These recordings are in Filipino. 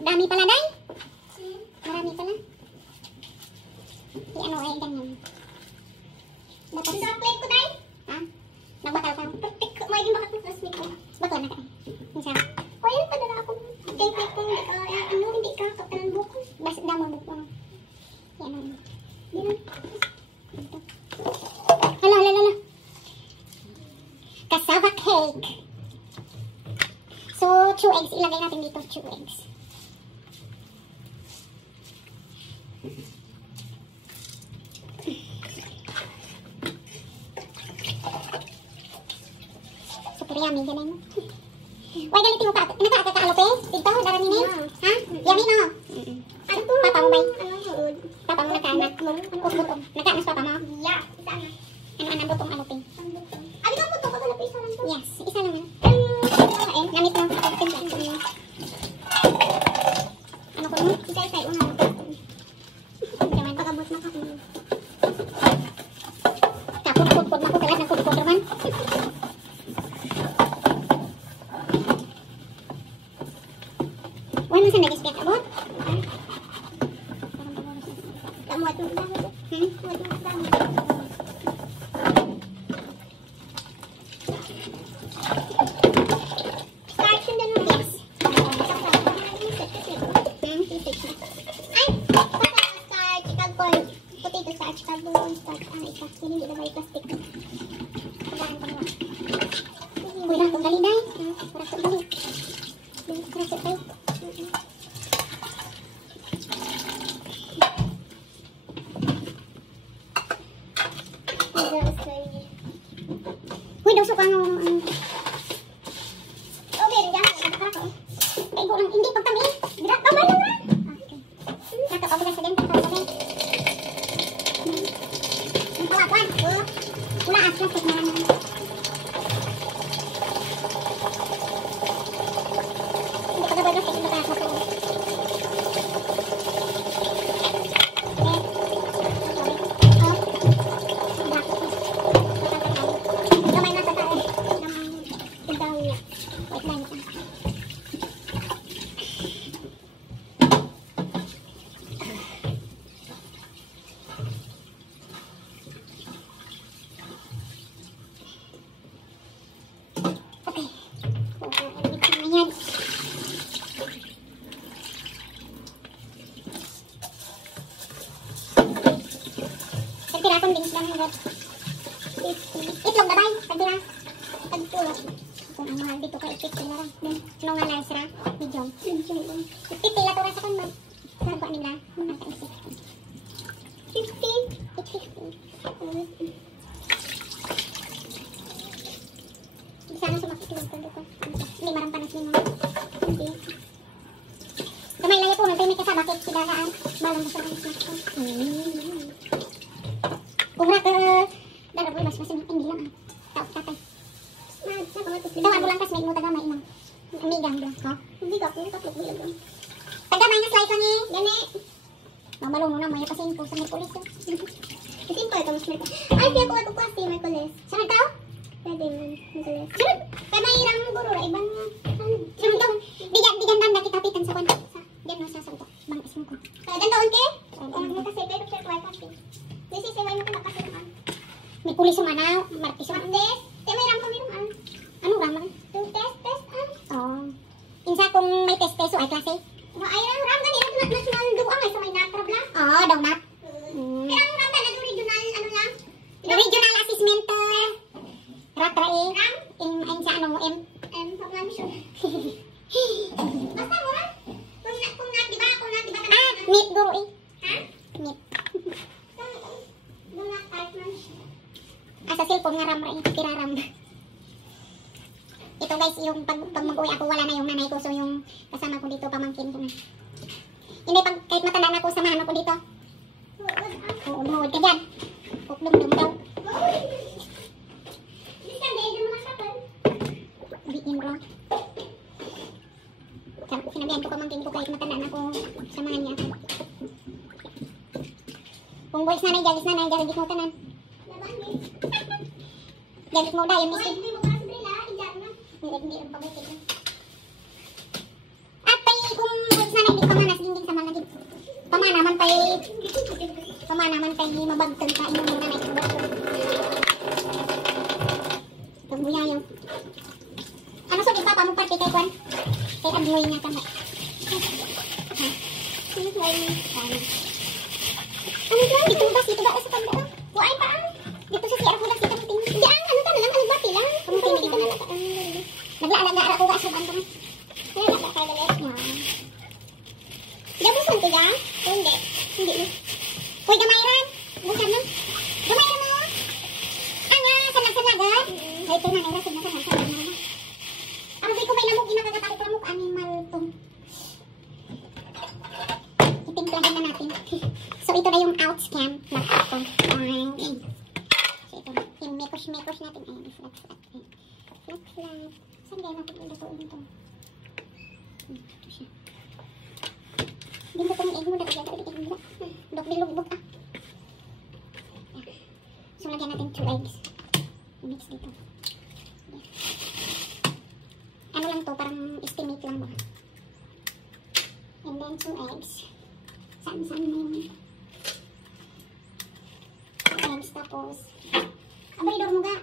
Dami pala, Day. Marami pala. Ano ay ganyan. Dapat sa plate ko, Day. Ha? Nagbakal ka. Perfect ko. May bakal ko sa ko. Bakal na ka. Isa. O, yan pa na ako. Plate ko. Hindi ka katanan buko. Basta damo buko. Yan ang. Yan. Hala. Cassava cake. So, 2 eggs. Ilagay natin dito 2 eggs. Super yummy. Ganun mo. Why galitin mo ka? Nakakakaalope? Dito? Daraminin? Ha? Yummy no? Ano po? Papa mo ba? Papa mo nagkaanak? Butong. Nagkaanak papa mo? Yeah. Isa na. Ano butong alope? Ano ba butong? Alope isa lang to? Yes. Isa lang na. Gamit mo. Ano ko mo? Isa-isa yung ano. Jaman pagabot na ka. Kapod na ko talat. Nagpupod naman. Why mo sa nag-ispek abot? Kamuat mo ba? Kamuat mo ba? Start yun din mo. Yes. Ay! Starch, ikagpon. Potato starch, ikagpon. Starch, ikagpon. Hindi na ba yung plastic? Uy, na akong gali, Day. Kurasok gali. Kurasok tayo. Uy, daw ka ng okay, rin dyan. Ay, ko lang. Hindi, pagkami. Birat ka ba lang na? Nato ka bulan sa din. Ang palapan. Wala as plastic na naman. Hindi ka ba plastic? Hindi ka plastic. Pagtirakon din lang hanggat. Itlog na ba? Pagtira. Pagtulog. Kung ang mahal dito ka, ipit nila lang. Ano nga lang sira? Medium. Ipit nila to rasa kan. Sarba nila. 50. It's 50. Sana sumakit lang ko. Hindi marampanas din mo. Hindi. Kamay lang po. Nantay may kasabakit. Sidagaan. Balang gusto ng snack ko. Kung ka dalaboy mas hindi lang tatay. Dawan mo lang kasi may taga may inang. Amigang lang. Ha? Hindi ka po tatlog bilang. Taga may na slice lang eh. Gani. Mamalong na may pasin po sa Merkulis. Simple ka mas may. Ay, kaya ko ato kasi Merkulis. Saan ka? Pwede man Merkulis. Kaya may irang guro ra ibang saan daw. Digan banda kita pitan sa banda. Diyan no sa santo. Bang ismo ko. Kaya dandaon ke? Ano kasi pero check wifi kasi. This is why mo ko nakasama. May pulis yung ano, martis yung martes. May ram kami yung ano. Anong ram? Yung test. Oh. Insa kung may test so ay klase. No, ay ram gani national duang ay sa may nat problem. Oh, daw nat. Pero ang ram na regional ano lang? Regional assessment ratra ram in sa ano M pagmamisyon. Basta mo ram. Kung nat di ba meet guru eh. Ha? Meet. Sa cellphone nga ram rin, piraram. Ito guys, yung pag mag-uwi ako, wala na yung nanay ko. So yung kasama ko dito, pamangkin ko na. Hindi, kahit matanda na ako, samahan ako dito. Oo, lumawad ka dyan. Huklong-dum daw. Bikin ko. Sinabihan ko pamangkin ko, kahit matanda na ako, samahan niya ako. Kung boys nanay, galis hindi ko tanan. Galit mo dahil miski. Hindi ang pabalik. At kung mix na hindi pamanas dingding sa malagid. Pamanaman tay mabagtang ka inyo muna na ito. Pagbuyayo. Ano so ipa mo parte kay kwan? Kay abuhay nga ka ba? Ano ba? Ano ba? Dito ba sa pagda? Buay pa ang. Dito sa CR ko lang kita tingin. Di ang ano ta na lang albati lang. Kamutin dito na lang. Naglaala ako sa bando na. Kaya na kay dalit. Ya. Diyan mo santiga? Hindi. Hindi. Hoy gamayran. Bukan no. Gamayran mo. Anga sanag-sanagan. Hay to na nira sanag-sanagan. Ano ba ko may lamok inakakatarik lamok animal tong. Itimplahan na natin. So ito na yung out scam na ito. So ito na. Yung mekos natin. Ayan, flat. Saan kaya natin ilutuin ito? Ito siya. Dito itong egg mo. Dok nilugbog ah. So lagyan natin 2 eggs. Mix dito. Ano lang to? Parang estimate lang ba? And then 2 eggs. Saan na yung eggs tapos abay idor mo ga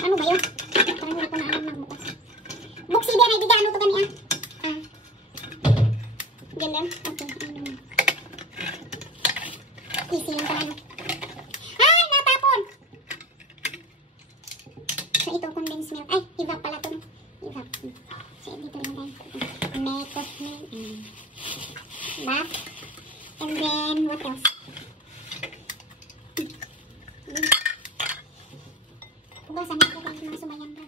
ano ba yun? Parang hindi ko na alam magbukas. Buksi din ay biga ano to kani ah? Ganun? Okay. Easy lang pala no? Ay! Natapon! So ito condensed milk. Ay! Evap pala to no? Evap. So dito lang tayo. Mekos milk. Back. And then what else? Ugasan na ko kayo mga sumayan ba?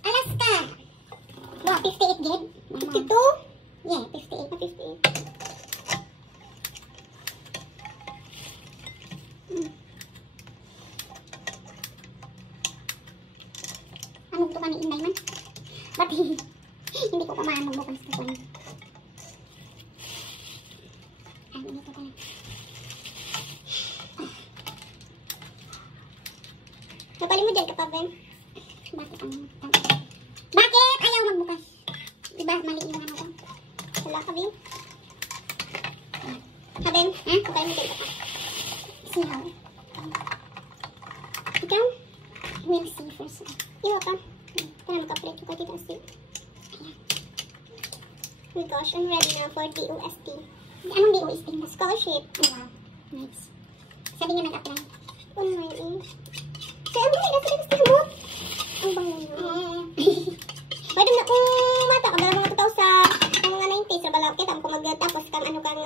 Alaska! Wow, 58 gig? 52? Yeah, 58. Ano ito kami inday man? Ba't hindi ko kumaan magbukas ka ko. Ay, dito pala. Napali mo dyan ka pa, Ben? Bakit ayaw magbukas? Diba, mali yung ano ko? Wala ka, Ben? Ha, Ben? Ha? Kapali mo dyan ka pa. See how? Ikaw? We'll see first. Iwa pa. Kaya makaplate ko dito kasi. Ayan. Oh my gosh, I'm ready now for DOST. Anong DOST? Scholarship. Wow. Nice. Sabi nga nag-apply. Oh my god. So, ang balik na sa gusto mo? Ang bango nyo. Pwede na kung mata, kabala mga tutaw sa mga 90s, sa balaw kita, kung magtapos kang ano kang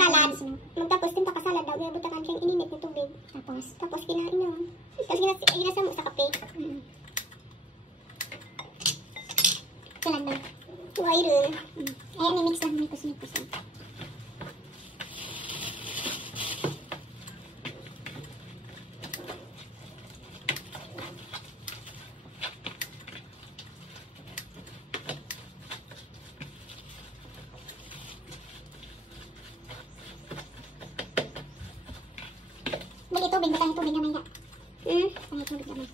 salad. Magtapos din pa kasalad daw, buta kang siyang ininit na tubig. Tapos kinain nyo. Tapos ginasa mo sa kape. Salad na. Why rin? Ayan, i-mix lang. Mikos lang. Balik tubig, batang tubig naman ka. Batang tubig naman.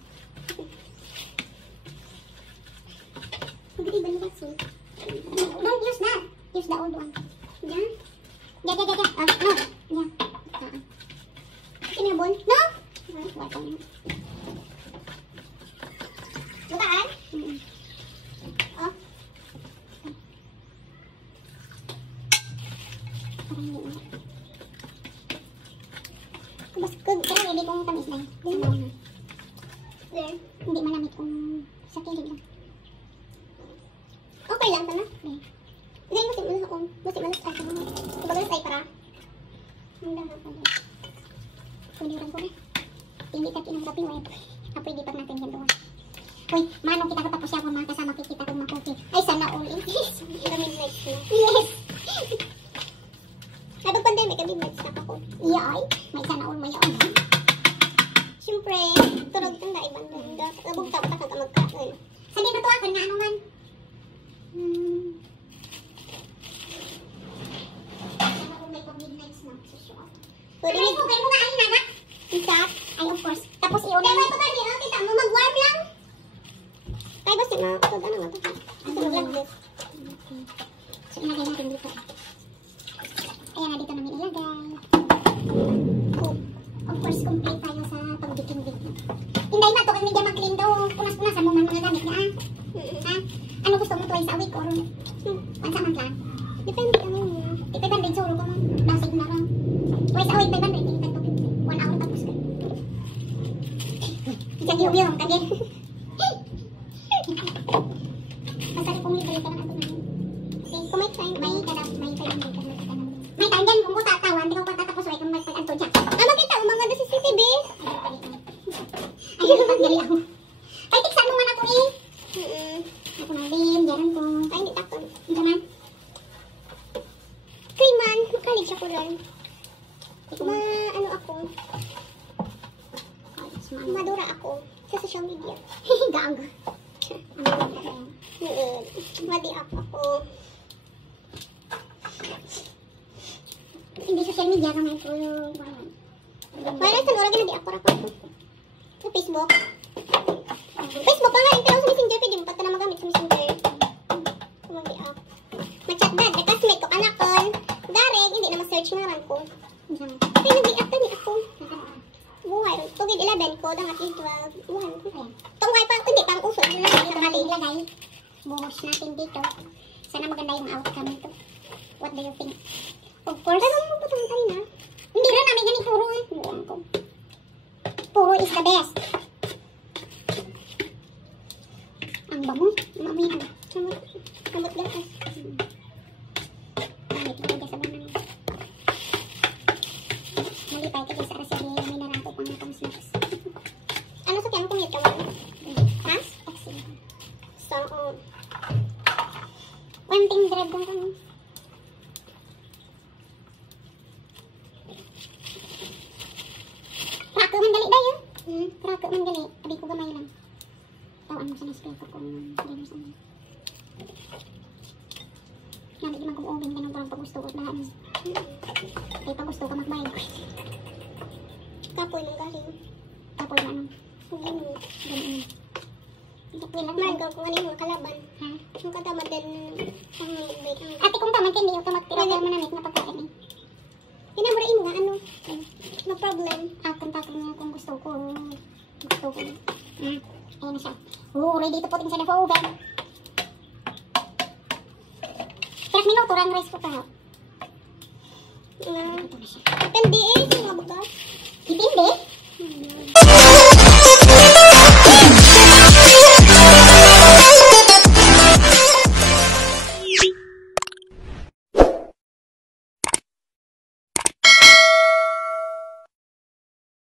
Hindi ba nila sweet? Don't use that. Use the old one. Yeah? Yeah. No. Yeah. Kinabon? No! Wata na. Bukaan? Oh. Parang hindi na. Kaya hindi kong tamis na yun. Hindi malamit kung sa kilig lang. Okay lang ito na. Hindi, masip malas ako. Masip malas ako. Kumbaga ay para. Ang dahan ko din. Kuliran ko na. Hindi ka kinang web. Apoy di pag natin yan doon. Uy, manong kita ko tapos siya kung mga kasama kikita kong makopi. Ay, sana all in. Yes! Midnight na. Yes! Habang pandemic, midnight na ako. Yay! May sana all may on. Siyempre, turog tanda ibang ganda. Labog tao ka magkaon. Sabi na to ako na ano man. Sana kung may midnight na. Pwede mo nga ay nanak. Isap. Tulog lang dito. So, ilagay natin dito. Ayan na, dito namin ilagay. Of course, complete tayo sa pag-baking-bake. Hindi na to, hindi mag-clean daw. Punas-punasan mo man mga gamit niya, ha? Ano gusto mo, twice a week or once a month lang? Depende kami niya. Depende din suro ko mo. Dasig na lang. Twice a week, 500. Depende to. 1 hour tapos ka. Kagiyong, kagi. Masari kung libre ka lang ato na. Kung may time, may kadap, may time din ka. May time din, kung ko tatawan, hindi ko patatapos ay kung may pag-anto dyan. Makita mo mga sa CCTV. Ayun, pag-gali ako. Ay, tiksan mo man ako eh. Ako na rin, dyan ko. Ay, hindi takon. Hindi man. Kay man, makalig siya ko rin. Ano ako? Madura ako sa social media. Gaang. Madi up ako. Hindi social media naman po yung wala sa lura gina di ako ako sa Facebook. Facebook pa nga yung pero sa Messenger pwede mo pata na magamit sa Messenger. Madi up. Mag-chat ba? Reclassmate ko kanakon. Dareg, hindi na ma-search na naman ko. Pero nag-i up na ako. Buhay. Tugid 11 ko, dangat yung 12. Buhay. Itong wifi, hindi pang uso. Ano na yung mali ilagay. Buhos natin dito. Sana maganda yung outcome nito. What do you think? Of course. Pero mo putang tayo na. Hindi rin namin ganit puro eh. Puro is the best. Ang bango. Mami na. Kamot gatas. Gamit ko dyan sa banang. Malipay ka dyan sa recipe. May narato pang natang snacks. Ano sa kaya kung ito? Ha? So, one thing dread lang kami. Raka man gali dayo. Raka man gali. Abi ko gamay lang. Tawaan mo sa newspaper kung hindi sa mga. Nabi naman kung oven ka ng parang pagusto ko lahat. Kaya pagusto ka magbayad. Kapoy ng galing. Kapoy na ano? Ganun. Marga kung ano yung kalaban. Ha? Yung katamad din ang break. Ate kung tamad hindi yung kamatira ka manamit na pagkain eh. Pinamurain nga ano. No problem. Takon niya kung gusto ko. Ayun na siya. Ready to put inside the oven. Kaya minuto lang rice ko pa. Ito na siya. Depende eh. Yung mga bukas. Depende?